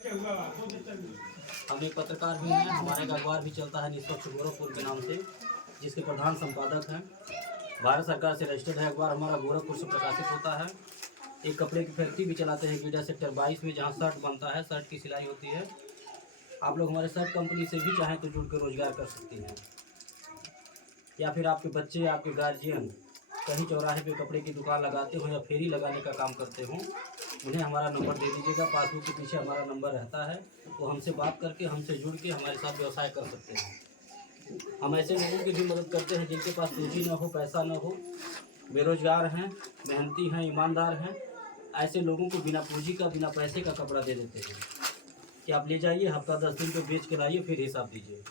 हम एक पत्रकार भी हैं, हमारा एक अखबार भी चलता है निष्पक्ष गोरखपुर के नाम से, जिसके प्रधान संपादक हैं। भारत सरकार से रजिस्टर्ड है अखबार हमारा, गोरखपुर से प्रकाशित होता है। एक कपड़े की फैक्ट्री भी चलाते हैं गीडा सेक्टर 22 में, जहां शर्ट बनता है, शर्ट की सिलाई होती है। आप लोग हमारे शर्ट कंपनी से भी चाहें तो जुड़ कर रोजगार कर सकते हैं, या फिर आपके बच्चे, आपके गार्जियन कहीं चौराहे पे कपड़े की दुकान लगाते हो या फेरी लगाने का काम करते हो, उन्हें हमारा नंबर दे दीजिएगा। पासबुक के पीछे हमारा नंबर रहता है, वो हमसे बात करके, हमसे जुड़ के हमारे साथ व्यवसाय कर सकते हैं। हम ऐसे लोगों की भी मदद करते हैं जिनके पास पूंजी न हो, पैसा न हो, बेरोजगार हैं, मेहनती हैं, ईमानदार हैं। ऐसे लोगों को बिना पूंजी का, बिना पैसे का कपड़ा दे देते हैं कि आप ले जाइए, हफ्ता 10 दिन को बेच के लाइए, फिर हिसाब दीजिए।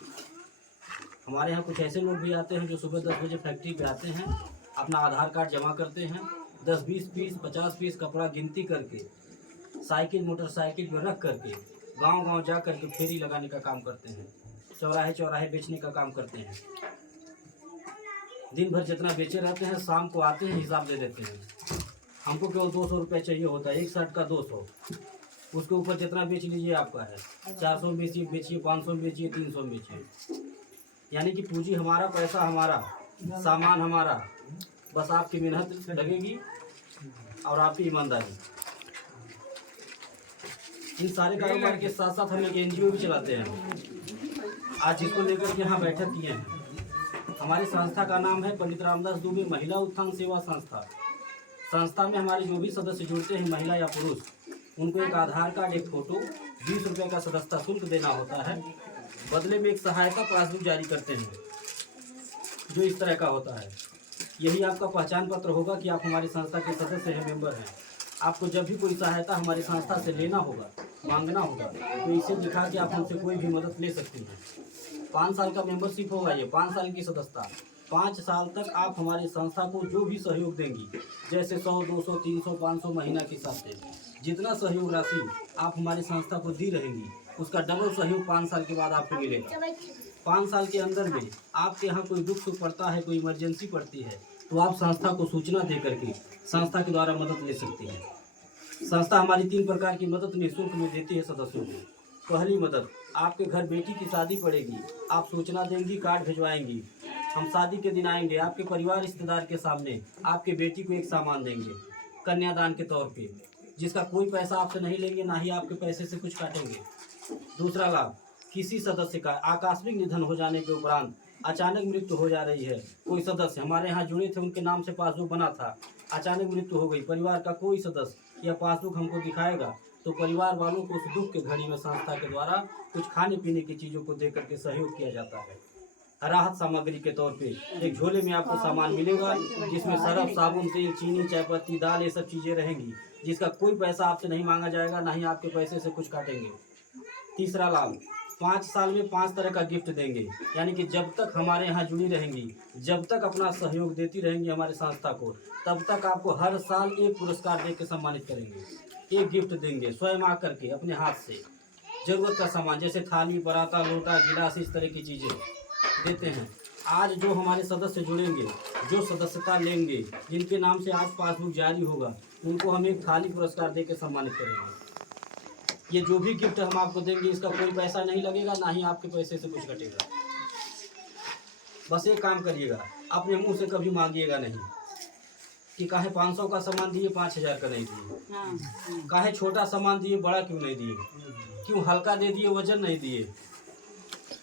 हमारे यहाँ कुछ ऐसे लोग भी आते हैं जो सुबह 10 बजे फैक्ट्री पे आते हैं, अपना आधार कार्ड जमा करते हैं, 10-20 पीस, 50 पीस कपड़ा गिनती करके साइकिल, मोटरसाइकिल में रख करके गांव-गांव जा करके फेरी लगाने का काम करते हैं, चौराहे चौराहे बेचने का काम करते हैं। दिन भर जितना बेचे रहते हैं, शाम को आते हैं, हिसाब दे देते हैं। हमको केवल 200 रुपये चाहिए होता है, एक शर्ट का 200, उसके ऊपर जितना बेच लीजिए आपका है। 400 में बेचिए, 500 में बेचिए, 300 में बेचिए। यानी कि पूंजी हमारा, पैसा हमारा, सामान हमारा, बस आपकी मेहनत लगेगी और आपकी ईमानदारी। इन सारे कारोबार के साथ साथ हम एक NGO भी चलाते हैं, आज जिसको लेकर के यहाँ बैठक किए हैं। हमारी संस्था का नाम है पंडित रामदास दुबे महिला उत्थान सेवा संस्था। संस्था में हमारे जो भी सदस्य जुड़ते हैं, महिला या पुरुष, उनको एक आधार कार्ड, एक फोटो, 20 रुपये का सदस्यता शुल्क देना होता है। बदले में एक सहायता पासबुक जारी करते हैं जो इस तरह का होता है। यही आपका पहचान पत्र होगा कि आप हमारी संस्था के सदस्य हैं, मेंबर हैं। आपको जब भी कोई सहायता हमारी संस्था से लेना होगा, मांगना होगा, तो इसे दिखा के आप हमसे कोई भी मदद ले सकते हैं। 5 साल का मेंबरशिप होगा, ये 5 साल की सदस्यता। 5 साल तक आप हमारी संस्था को जो भी सहयोग देंगी, जैसे 100, 200, 300, 500 महीना के हिसाब से जितना सहयोग राशि आप हमारी संस्था को दी रहेंगी, उसका डबल सहयोग 5 साल के बाद आपको मिलेगा। 5 साल के अंदर में आपके यहाँ कोई दुख सुख पड़ता है, कोई इमरजेंसी पड़ती है, तो आप संस्था को सूचना दे करके संस्था के द्वारा मदद ले सकती है। संस्था हमारी 3 प्रकार की मदद निःशुल्क में देती है सदस्यों को। पहली मदद, आपके घर बेटी की शादी पड़ेगी, आप सूचना देंगी, कार्ड भिजवाएंगी, हम शादी के दिन आएंगे, आपके परिवार रिश्तेदार के सामने आपके बेटी को एक सामान देंगे कन्यादान के तौर पे, जिसका कोई पैसा आपसे नहीं लेंगे, ना ही आपके पैसे से कुछ काटेंगे। दूसरा लाभ, किसी सदस्य का आकस्मिक निधन हो जाने के उपरांत अचानक मृत्यु हो जा रही है, कोई सदस्य हमारे यहाँ जुड़े थे, उनके नाम से पासबुक बना था, अचानक मृत्यु हो गई, परिवार का कोई सदस्य यह पासबुक हमको दिखाएगा, तो परिवार वालों को उस दुख के घड़ी में संस्था के द्वारा कुछ खाने पीने की चीज़ों को दे करके सहयोग किया जाता है। राहत सामग्री के तौर पे एक झोले में आपको सामान मिलेगा, जिसमें सरफ, साबुन, तेल, चीनी, चायपत्ती, दाल, ये सब चीज़ें रहेंगी, जिसका कोई पैसा आपसे नहीं मांगा जाएगा, ना ही आपके पैसे से कुछ काटेंगे। तीसरा लाभ, 5 साल में 5 तरह का गिफ्ट देंगे, यानी कि जब तक हमारे यहाँ जुड़ी रहेंगी, जब तक अपना सहयोग देती रहेंगी हमारे संस्था को, तब तक आपको हर साल एक पुरस्कार दे के सम्मानित करेंगे, एक गिफ्ट देंगे स्वयं आकर के अपने हाथ से। जरूरत का सामान जैसे थाली, पराता, लोटा, गिलास, इस तरह की चीज़ें देते हैं। आज जो हमारे सदस्य जुड़ेंगे, जो सदस्यता लेंगे, जिनके नाम से आज पासबुक जारी होगा, उनको हम एक थाली पुरस्कार दे के सम्मानित करेंगे। ये जो भी गिफ्ट हम आपको देंगे, इसका कोई पैसा नहीं लगेगा, ना ही आपके पैसे से कुछ कटेगा। बस एक काम करिएगा, अपने मुंह से कभी मांगिएगा नहीं कि काहे 500 का सामान दिए, 5000 का नहीं दिए, काहे छोटा सामान दिए, बड़ा क्यों नहीं दिए, क्यों हल्का दे दिए, वजन नहीं दिए।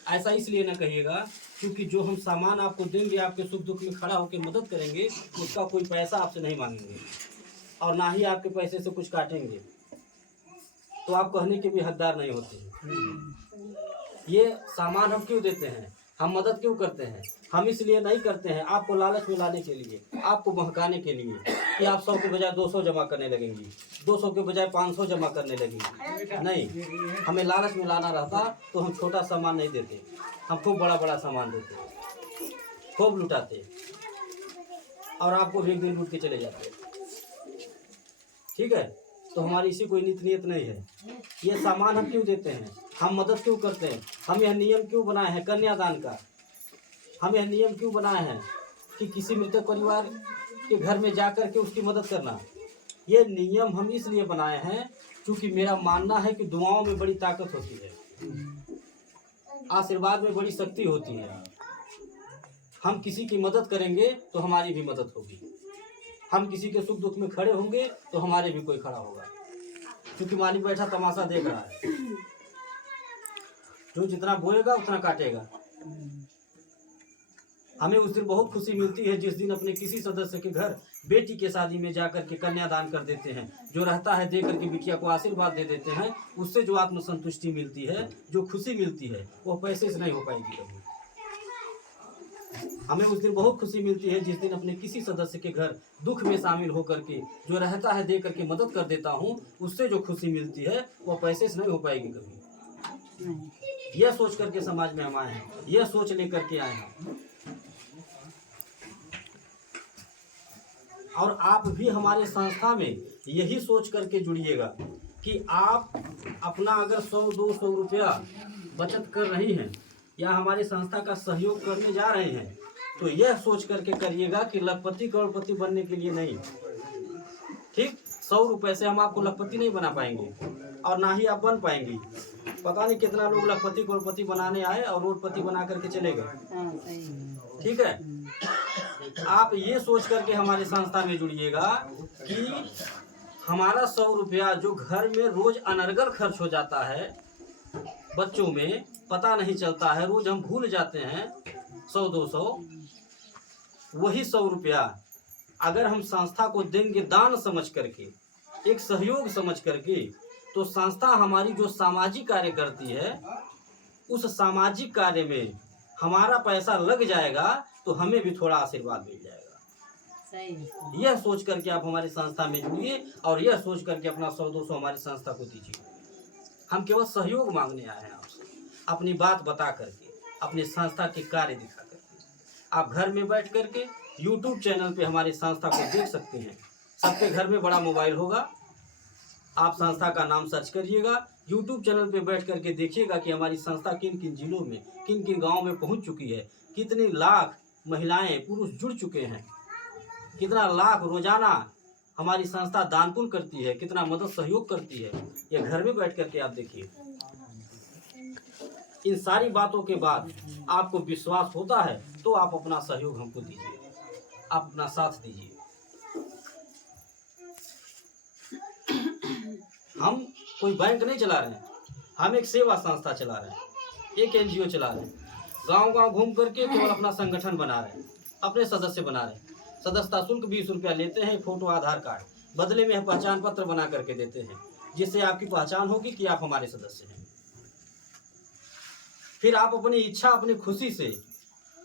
ऐसा इसलिए ना कहिएगा क्योंकि जो हम सामान आपको देंगे, आपके सुख दुख में खड़ा होकर मदद करेंगे, उसका कोई पैसा आपसे नहीं मांगेंगे और ना ही आपके पैसे से कुछ काटेंगे, तो आप कहने के भी हकदार नहीं होते। ये सामान हम क्यों देते हैं, हम मदद क्यों करते हैं, हम इसलिए नहीं करते हैं आपको लालच में लाने के लिए, आपको बहकाने के लिए कि आप 100 के बजाय 200 जमा करने लगेंगी, 200 के बजाय 500 जमा करने लगेंगी। नहीं, हमें लालच में लाना रहता तो हम छोटा सामान नहीं देते, हम खूब बड़ा बड़ा सामान देते, खूब लुटाते और आपको भी एक दिन लूट के चले जाते। ठीक है, तो हमारी इसी कोई नीत नहीं है। ये सामान हम क्यों देते हैं, हम मदद क्यों करते हैं, हम यह नियम क्यों बनाए हैं कन्यादान का, हम यह नियम क्यों बनाए हैं कि किसी मृतक परिवार के घर में जा कर के उसकी मदद करना। ये नियम हम इसलिए बनाए हैं क्योंकि मेरा मानना है कि दुआओं में बड़ी ताकत होती है, आशीर्वाद में बड़ी शक्ति होती है। हम किसी की मदद करेंगे तो हमारी भी मदद होगी, हम किसी के सुख दुख में खड़े होंगे तो हमारे भी कोई खड़ा होगा, क्योंकि मालिक बैठा तमाशा देख रहा है। जो जितना बोएगा उतना काटेगा। हमें उस दिन बहुत खुशी मिलती है जिस दिन अपने किसी सदस्य के घर बेटी के शादी में जाकर के कन्यादान कर देते हैं। जो रहता है दे करके बिटिया को आशीर्वाद दे देते हैं, उससे जो आत्मसंतुष्टि मिलती है, जो खुशी मिलती है, वो पैसे से नहीं हो पाएगी कभी। हमें उस दिन बहुत खुशी मिलती है जिस दिन अपने किसी सदस्य के घर दुख में शामिल होकर के जो रहता है दे करके मदद कर देता हूँ, उससे जो खुशी मिलती है वो पैसे से नहीं हो पाएगी कभी। यह सोच करके समाज में हम आए हैं, यह सोच लेकर के आए हैं। और आप भी हमारे संस्था में यही सोच करके जुड़िएगा कि आप अपना अगर 100-200 रुपया बचत कर रही हैं या हमारे संस्था का सहयोग करने जा रहे हैं, तो यह सोच करके करिएगा कि लखपति करोड़पति बनने के लिए नहीं। ठीक, 100 रुपये से हम आपको लखपति नहीं बना पाएंगे और ना ही आप बन पाएंगी। पता नहीं कितना लोग लखपति करोड़पति बनाने आए और रोडपति बना करके चले गए। ठीक है, आप ये सोच करके हमारे संस्था में जुड़िएगा कि हमारा 100 रुपया जो घर में रोज अनर्गल खर्च हो जाता है, बच्चों में पता नहीं चलता है, रोज हम भूल जाते हैं 100-200, वही 100 रुपया अगर हम संस्था को देंगे दान समझ करके, एक सहयोग समझ करके, तो संस्था हमारी जो सामाजिक कार्य करती है, उस सामाजिक कार्य में हमारा पैसा लग जाएगा तो हमें भी थोड़ा आशीर्वाद मिल जाएगा। सही। यह सोच करके आप हमारी संस्था में जुड़िए और यह सोच करके अपना 100-200 हमारी संस्था को दीजिए। हम केवल सहयोग मांगने आए हैं आपसे, अपनी बात बता करके, अपनी संस्था के कार्य दिखा करके। आप घर में बैठ करके YouTube चैनल पे हमारी संस्था को देख सकते हैं। सबके घर में बड़ा मोबाइल होगा, आप संस्था का नाम सर्च करिएगा, YouTube चैनल पे बैठ करके देखिएगा कि हमारी संस्था किन किन जिलों में, किन किन गाँव में पहुँच चुकी है, कितनी लाख महिलाएं पुरुष जुड़ चुके हैं, कितना लाख रोजाना हमारी संस्था दान पुण्य करती है, कितना मदद सहयोग करती है। ये घर में बैठ करके आप देखिए। इन सारी बातों के बाद आपको विश्वास होता है तो आप अपना सहयोग हमको दीजिए, आप अपना साथ दीजिए। हम कोई बैंक नहीं चला रहे हैं, हम एक सेवा संस्था चला रहे हैं, एक NGO चला रहे हैं। गांव गांव घूम करके केवल अपना संगठन बना रहे हैं, अपने सदस्य बना रहे हैं। सदस्यता शुल्क 20 रुपया लेते हैं, फोटो आधार कार्ड, बदले में पहचान पत्र बना करके देते हैं, जिससे आपकी पहचान होगी कि आप हमारे सदस्य हैं। फिर आप अपनी इच्छा, अपनी खुशी से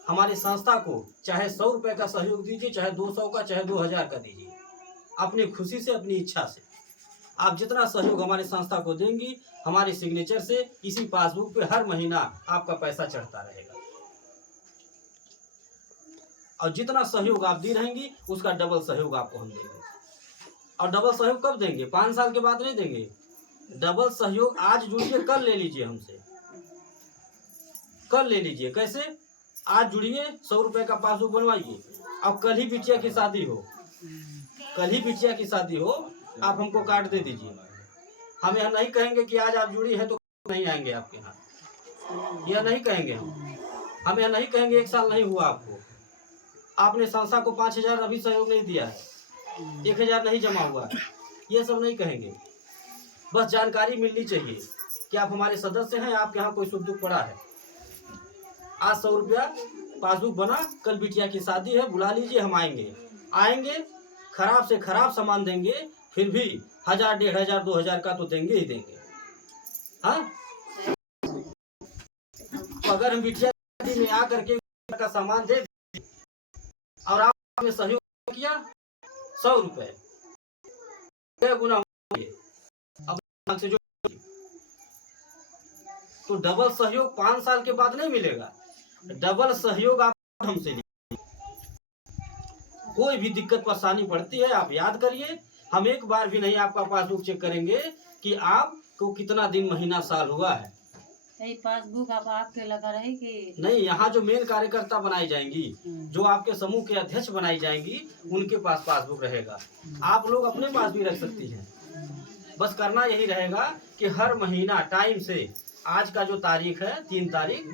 हमारी संस्था को चाहे 100 रुपये का सहयोग दीजिए, चाहे 200 का, चाहे 2000 का दीजिए। अपनी खुशी से, अपनी इच्छा से आप जितना सहयोग हमारी संस्था को देंगी, हमारी सिग्नेचर से इसी पासबुक पे हर महीना आपका पैसा चढ़ता रहेगा। और जितना सहयोग आप दी रहेंगी उसका डबल सहयोग आपको हम देंगे। और डबल सहयोग कब देंगे? 5 साल के बाद नहीं देंगे। डबल सहयोग आज जुड़िए, कल ले लीजिए हमसे, कल ले लीजिए। कैसे? आज जुड़िए, 100 रुपये का पासबुक बनवाइए। अब कल ही बिटिया की शादी हो, कल ही बिटिया की शादी हो, आप हमको कार्ड दे दीजिए। हम यह नहीं कहेंगे कि आज आप जुड़ी हैं तो नहीं आएंगे आपके यहाँ, यह नहीं कहेंगे। हम यह नहीं कहेंगे 1 साल नहीं हुआ आपको, आपने संस्था को 5000 अभी सहयोग नहीं दिया है, 1000 नहीं जमा हुआ है, ये सब नहीं कहेंगे। बस जानकारी मिलनी चाहिए कि आप हमारे सदस्य हैं, आपके यहाँ कोई सुख दुख पड़ा है। आज 100 रुपया पासबुक बना, कल बिटिया की शादी है, बुला लीजिए, हम आएंगे। खराब से खराब सामान देंगे, फिर भी 1000, 1500, 2000 का तो देंगे ही देंगे। हाँ, तो अगर हम बिटिया में आकर के का सामान दे और आपने सहयोग किया 100 रुपये, 6 गुना अब से जो, तो डबल सहयोग 5 साल के बाद नहीं मिलेगा। डबल सहयोग आप हमसे लीजिए। कोई भी दिक्कत परेशानी पड़ती है आप याद करिए, हम एक बार भी नहीं आपका पासबुक चेक करेंगे कि आपको कितना दिन, महीना, साल हुआ है। पासबुक आप आपके लगा रहे कि नहीं, यहाँ जो मेन कार्यकर्ता बनाई जाएंगी, जो आपके समूह के अध्यक्ष बनाई जाएंगी, उनके पास पासबुक रहेगा। आप लोग अपने पास भी रख सकती हैं, बस करना यही रहेगा कि हर महीना टाइम से, आज का जो तारीख है 3 तारीख,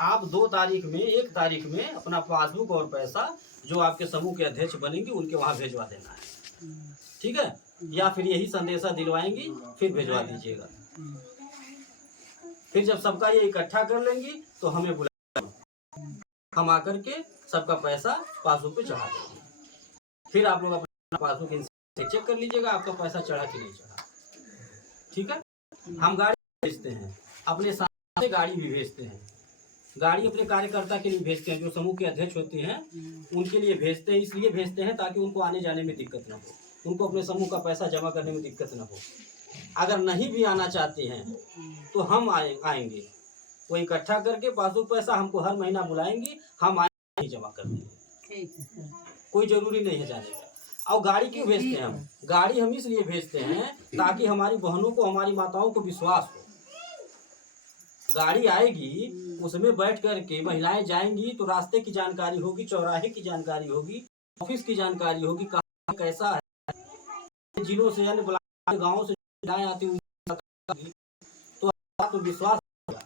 आप 2 तारीख में 1 तारीख में अपना पासबुक और पैसा जो आपके समूह के अध्यक्ष बनेंगे उनके वहाँ भेजवा देना है, ठीक है? या फिर यही संदेशा दिलवाएंगी फिर भेजवा दीजिएगा। फिर जब सबका ये इकट्ठा कर लेंगी तो हमें बुला, हम आकर के सबका पैसा पासबुक पे चढ़ा देंगे। फिर आप लोग अपना पासबुक इनसे चेक कर लीजिएगा आपका पैसा चढ़ा कि नहीं चढ़ा, ठीक है? हम गाड़ी भेजते हैं, अपने साथ से गाड़ी भी भेजते हैं। गाड़ी अपने कार्यकर्ता के लिए भेजते हैं, जो समूह के अध्यक्ष होते हैं उनके लिए भेजते हैं। इसलिए भेजते हैं ताकि उनको आने जाने में दिक्कत ना हो, उनको अपने समूह का पैसा जमा करने में दिक्कत ना हो। अगर नहीं भी आना चाहते हैं तो हम आएंगे, वो इकट्ठा करके पासबुक पैसा हमको हर महीना बुलाएंगे, हम आएंगे जमा कर देंगे। कोई जरूरी नहीं है जाने का। और गाड़ी क्यों भेजते हैं हम? गाड़ी हम इसलिए भेजते हैं ताकि हमारी बहनों को, हमारी माताओं को विश्वास हो। गाड़ी आएगी, उसमें बैठ करके महिलाएं जाएंगी तो रास्ते की जानकारी होगी, चौराहे की जानकारी होगी, ऑफिस की जानकारी होगी, कहाँ कैसा है, जिलों से यानी गाँव से महिलाएं आती हुई तो आपको विश्वास होगा।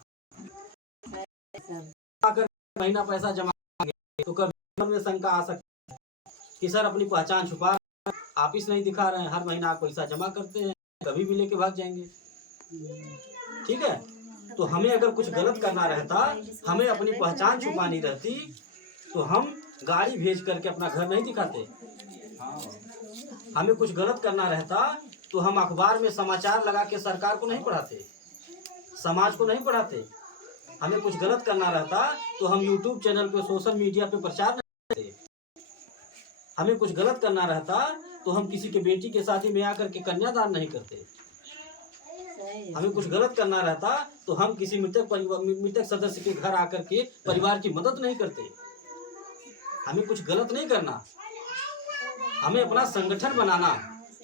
महीना पैसा जमा तो कभी में शंका आ सकती है कि सर अपनी पहचान छुपा रहे हैं, ऑफिस नहीं दिखा रहे हैं, हर महीना आप पैसा जमा करते हैं, कभी भी लेके भाग जाएंगे, ठीक है? तो हमें अगर कुछ गलत करना रहता, हमें अपनी पहचान छुपानी रहती, तो हम गाड़ी भेज करके अपना घर नहीं दिखाते। हमें कुछ गलत करना रहता तो हम अखबार में समाचार लगा के सरकार को नहीं पढ़ाते, समाज को नहीं पढ़ाते। हमें कुछ गलत करना रहता तो हम यूट्यूब चैनल पे, सोशल मीडिया पे प्रचार नहीं करते। हमें कुछ गलत करना रहता तो हम किसी के बेटी के शादी में आकर के कन्यादान नहीं करते। हमें कुछ गलत करना रहता तो हम किसी मृतक सदस्य के घर आकर के परिवार की मदद नहीं करते। हमें कुछ गलत नहीं करना, हमें अपना संगठन बनाना,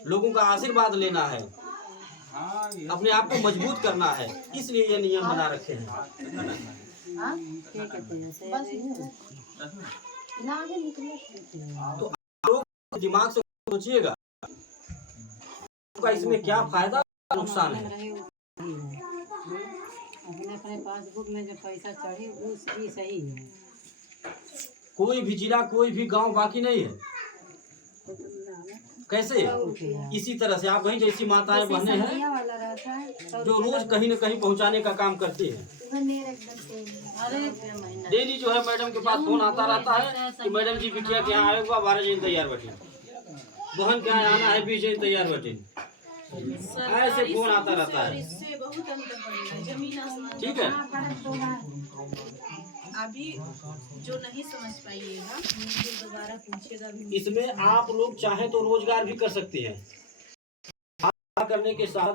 लोगों का आशीर्वाद लेना है, अपने आप को मजबूत करना है, इसलिए ये नियम बना रखे हैं। तो आप लोग दिमाग से सोचिएगा इसमें क्या फायदा नुकसान है। अपने पासबुक में जो पैसा चढ़े वो सही है। कोई भी जिला, कोई भी गांव बाकी नहीं है। कैसे? इसी तरह से आप वहीं जैसी माताएं बहनें हैं जो रोज कहीं न कहीं पहुंचाने का काम करती हैं। डेली जो है मैडम के पास फोन आता रहता है कि मैडम जी बिटिया के यहाँ आएगा 12 जन तैयार बैठे, बहन के यहाँ आना है 20 जन तैयार बैठे, ऐसे फोन आता रहता है, ठीक है? अभी जो नहीं समझ पाइएगा दोबारा पूछिएगा। इसमें आप लोग चाहे तो रोजगार भी कर सकते हैं, करने के साथ